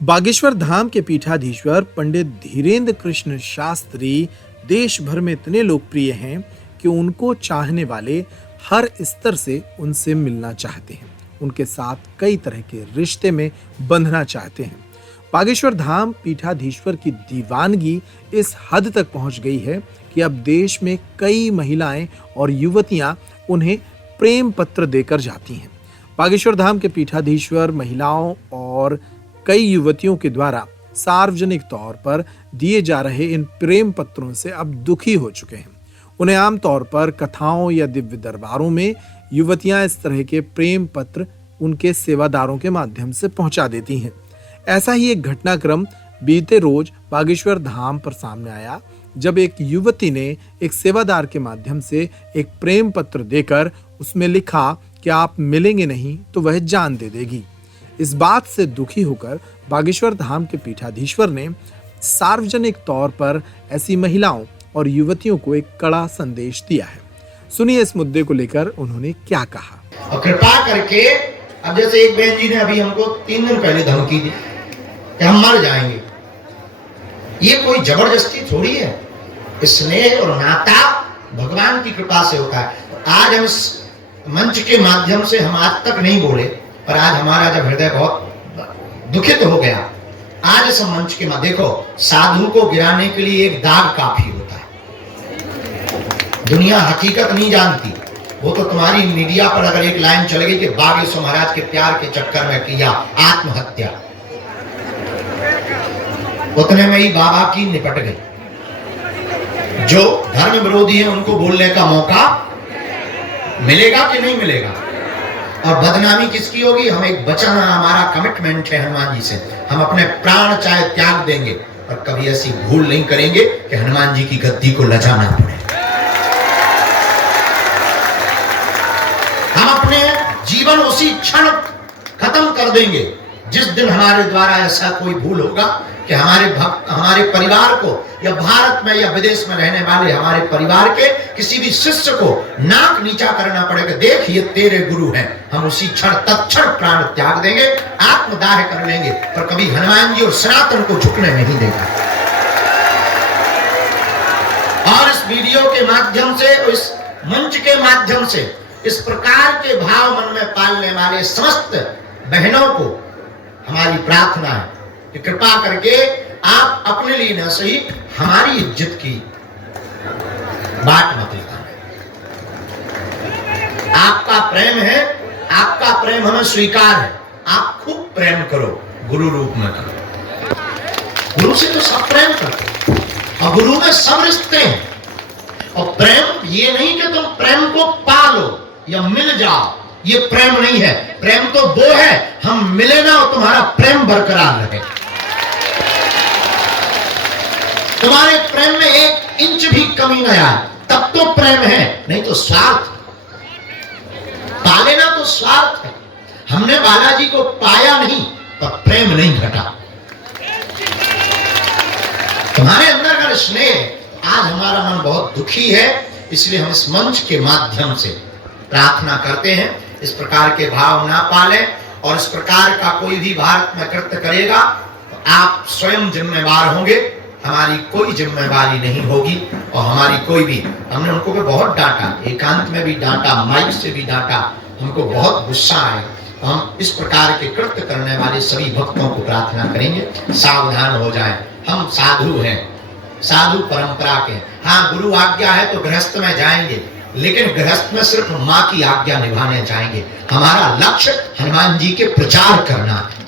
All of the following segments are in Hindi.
बागेश्वर धाम के पीठाधीश्वर पंडित धीरेन्द्र कृष्ण शास्त्री देश भर में इतने लोकप्रिय हैं कि उनको चाहने वाले हर स्तर से उनसे मिलना चाहते हैं, उनके साथ कई तरह के रिश्ते में बंधना चाहते हैं। बागेश्वर धाम पीठाधीश्वर की दीवानगी इस हद तक पहुंच गई है कि अब देश में कई महिलाएं और युवतियां उन्हें प्रेम पत्र देकर जाती हैं। बागेश्वर धाम के पीठाधीश्वर महिलाओं और कई युवतियों के द्वारा सार्वजनिक तौर पर दिए जा रहे इन प्रेम पत्रों से अब दुखी हो चुके हैं। उन्हें आमतौर पर कथाओं या दिव्य दरबारों में युवतियां इस तरह के प्रेम पत्र उनके सेवादारों के माध्यम से पहुंचा देती हैं। ऐसा ही एक घटनाक्रम बीते रोज बागेश्वर धाम पर सामने आया, जब एक युवती ने एक सेवादार के माध्यम से एक प्रेम पत्र देकर उसमें लिखा कि आप मिलेंगे नहीं तो वह जान दे देगी। इस बात से दुखी होकर बागेश्वर धाम के पीठाधीश्वर ने सार्वजनिक तौर पर ऐसी महिलाओं और युवतियों को एक कड़ा संदेश दिया है। सुनिए इस मुद्दे को लेकर उन्होंने क्या कहा। और कृपा करके, अब जैसे एक बहन जी ने अभी हमको 3 दिन पहले धमकी दी कि हम मर जाएंगे, ये कोई जबरदस्ती थोड़ी है, स्नेह और नाता भगवान की कृपा से होता है। तो आज हम इस मंच के माध्यम से, हम आज तक नहीं बोले, पर आज हमारा जब हृदय बहुत दुखित हो गया, आज इस मंच के माध्यम, देखो साधु को गिराने के लिए एक दाग काफी होता है। दुनिया हकीकत नहीं जानती। वो तो तुम्हारी मीडिया पर अगर एक लाइन चल गई कि बागेश्वर महाराज के प्यार के चक्कर में किया आत्महत्या, उतने में ही बाबा की निपट गई। जो धर्म विरोधी है उनको बोलने का मौका मिलेगा कि नहीं मिलेगा? और बदनामी किसकी होगी? हम एक वचन, हमारा कमिटमेंट है हनुमान जी से, हम अपने प्राण चाहे त्याग देंगे और कभी ऐसी भूल नहीं करेंगे कि हनुमान जी की गद्दी को लजाना पड़े। हम अपने जीवन उसी क्षण खत्म कर देंगे जिस दिन हमारे द्वारा ऐसा कोई भूल होगा कि हमारे भक्त, हमारे परिवार को, या भारत में या विदेश में रहने वाले हमारे परिवार के किसी भी शिष्य को नाक नीचा करना पड़ेगा। देख ये तेरे गुरु हैं, हम उसी क्षण तत्क्षण प्राण त्याग देंगे, आत्मदाह कर लेंगे, पर कभी हनुमान जी और सनातन को झुकने नहीं देगा। और इस वीडियो के माध्यम से, इस मंच के माध्यम से इस प्रकार के भाव मन में पालने वाले समस्त बहनों को हमारी प्रार्थना है कि कृपा करके आप अपने लिए न सही हमारी इज्जत की बात मत लगाएं। आपका प्रेम है, आपका प्रेम हमें स्वीकार है, आप खूब प्रेम करो, गुरु रूप में करो। गुरु से तो सब प्रेम करते और गुरु में सब रिश्ते हैं। और प्रेम ये नहीं कि तुम प्रेम को पालो या मिल जाओ, ये प्रेम नहीं है। प्रेम तो वो है, हम मिले ना और तुम्हारा प्रेम बरकरार रहे। तुम्हारे प्रेम में 1 इंच भी कमी न आए, तब तो प्रेम है, नहीं तो स्वार्थ। पाले ना तो स्वार्थ है। हमने बालाजी को पाया नहीं, पर प्रेम नहीं घटा। तुम्हारे अंदर का स्नेह, आज हमारा मन बहुत दुखी है, इसलिए हम इस मंच के माध्यम से प्रार्थना करते हैं इस प्रकार के भाव ना पालें। और इस प्रकार का कोई भी भारत में कृत्य करेगा तो आप स्वयं जिम्मेवार होंगे, हमारी कोई जिम्मेवारी नहीं होगी। और हमारी कोई भी, हमने उनको भी बहुत डांटा, एकांत में भी डांटा, माइक से भी डांटा, हमको बहुत गुस्सा आया। हम इस प्रकार के कृत्य करने वाले सभी भक्तों को प्रार्थना करेंगे, सावधान हो जाएं। हम साधु हैं, साधु परंपरा के। हाँ, गुरु आज्ञा है तो गृहस्थ में जाएंगे, लेकिन गृहस्थ में सिर्फ माँ की आज्ञा निभाने जाएंगे। हमारा लक्ष्य हनुमान जी के प्रचार करना है।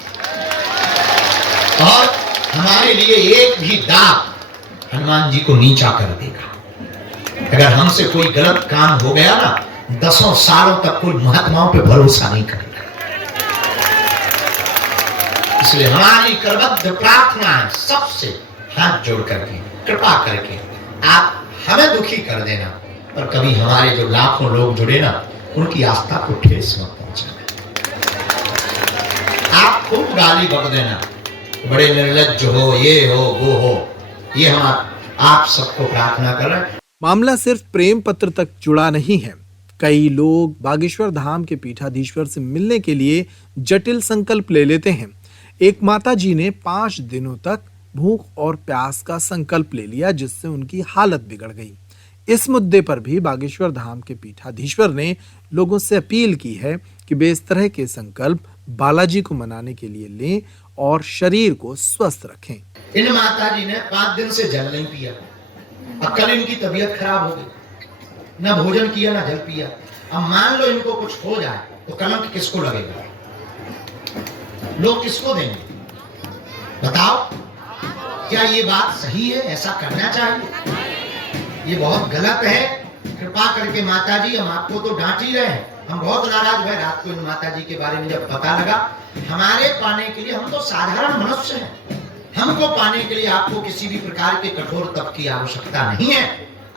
और हमारे लिए एक भी दाग हनुमान जी को नीचा कर देगा। अगर हमसे कोई गलत काम हो गया ना, 10 सालों तक कोई महात्माओं पे भरोसा नहीं करेगा। इसलिए हमारी करबद्ध प्रार्थना है सबसे हाथ जोड़ करके, कृपा करके आप हमें दुखी कर देना, पर कभी हमारे जो लाखों लोग जुड़े ना, उनकी आस्था को ठेस मत पहुंचाना। आप खूब गाली बक देना, बड़े निर्लज्ज हो, ये हो, वो हो, ये हम आप सबको प्रार्थना कर रहे हैं। मामला सिर्फ प्रेम पत्र तक जुड़ा नहीं है। कई लोग बागेश्वर धाम के पीठाधीश्वर से मिलने के लिए जटिल संकल्प ले लेते हैं। एक माता जी ने 5 दिनों तक भूख और प्यास का संकल्प ले लिया, जिससे उनकी हालत बिगड़ गई। इस मुद्दे पर भी बागेश्वर धाम के पीठाधीश्वर ने लोगों से अपील की है कि वे इस तरह के संकल्प बालाजी को मनाने के लिए लें और शरीर को स्वस्थ रखें। इन माता जी ने 5 दिन से जल नहीं पिया, अब कल इनकी तबीयत खराब हो गई, न भोजन किया न जल पिया। अब मान लो इनको कुछ हो जाए तो कलंक किसको लगेगा? लोग किसको देंगे? बताओ, क्या ये बात सही है? ऐसा करना चाहिए? ये बहुत गलत है। कृपा करके माता जी, हम आपको तो डांट ही रहे हैं, हम बहुत नाराज हुए रात को इन माता जी के बारे में जब पता लगा। हमारे पाने के लिए, हम तो साधारण मनुष्य हैं, हमको पाने के लिए आपको किसी भी प्रकार के कठोर तप की आवश्यकता नहीं है।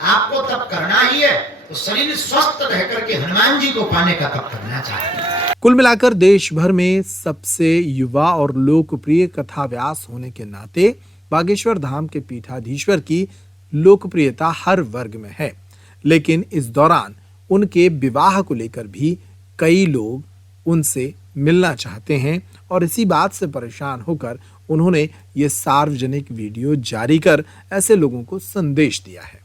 आपको तप करना ही है तो शरीर स्वस्थ रह करके हनुमान जी को पाने का तप करना चाहिए। कुल मिलाकर देश भर में सबसे युवा और लोकप्रिय कथा व्यास होने के नाते बागेश्वर धाम के पीठाधीश्वर की लोकप्रियता हर वर्ग में है। लेकिन इस दौरान उनके विवाह को लेकर भी कई लोग उनसे मिलना चाहते हैं और इसी बात से परेशान होकर उन्होंने ये सार्वजनिक वीडियो जारी कर ऐसे लोगों को संदेश दिया है।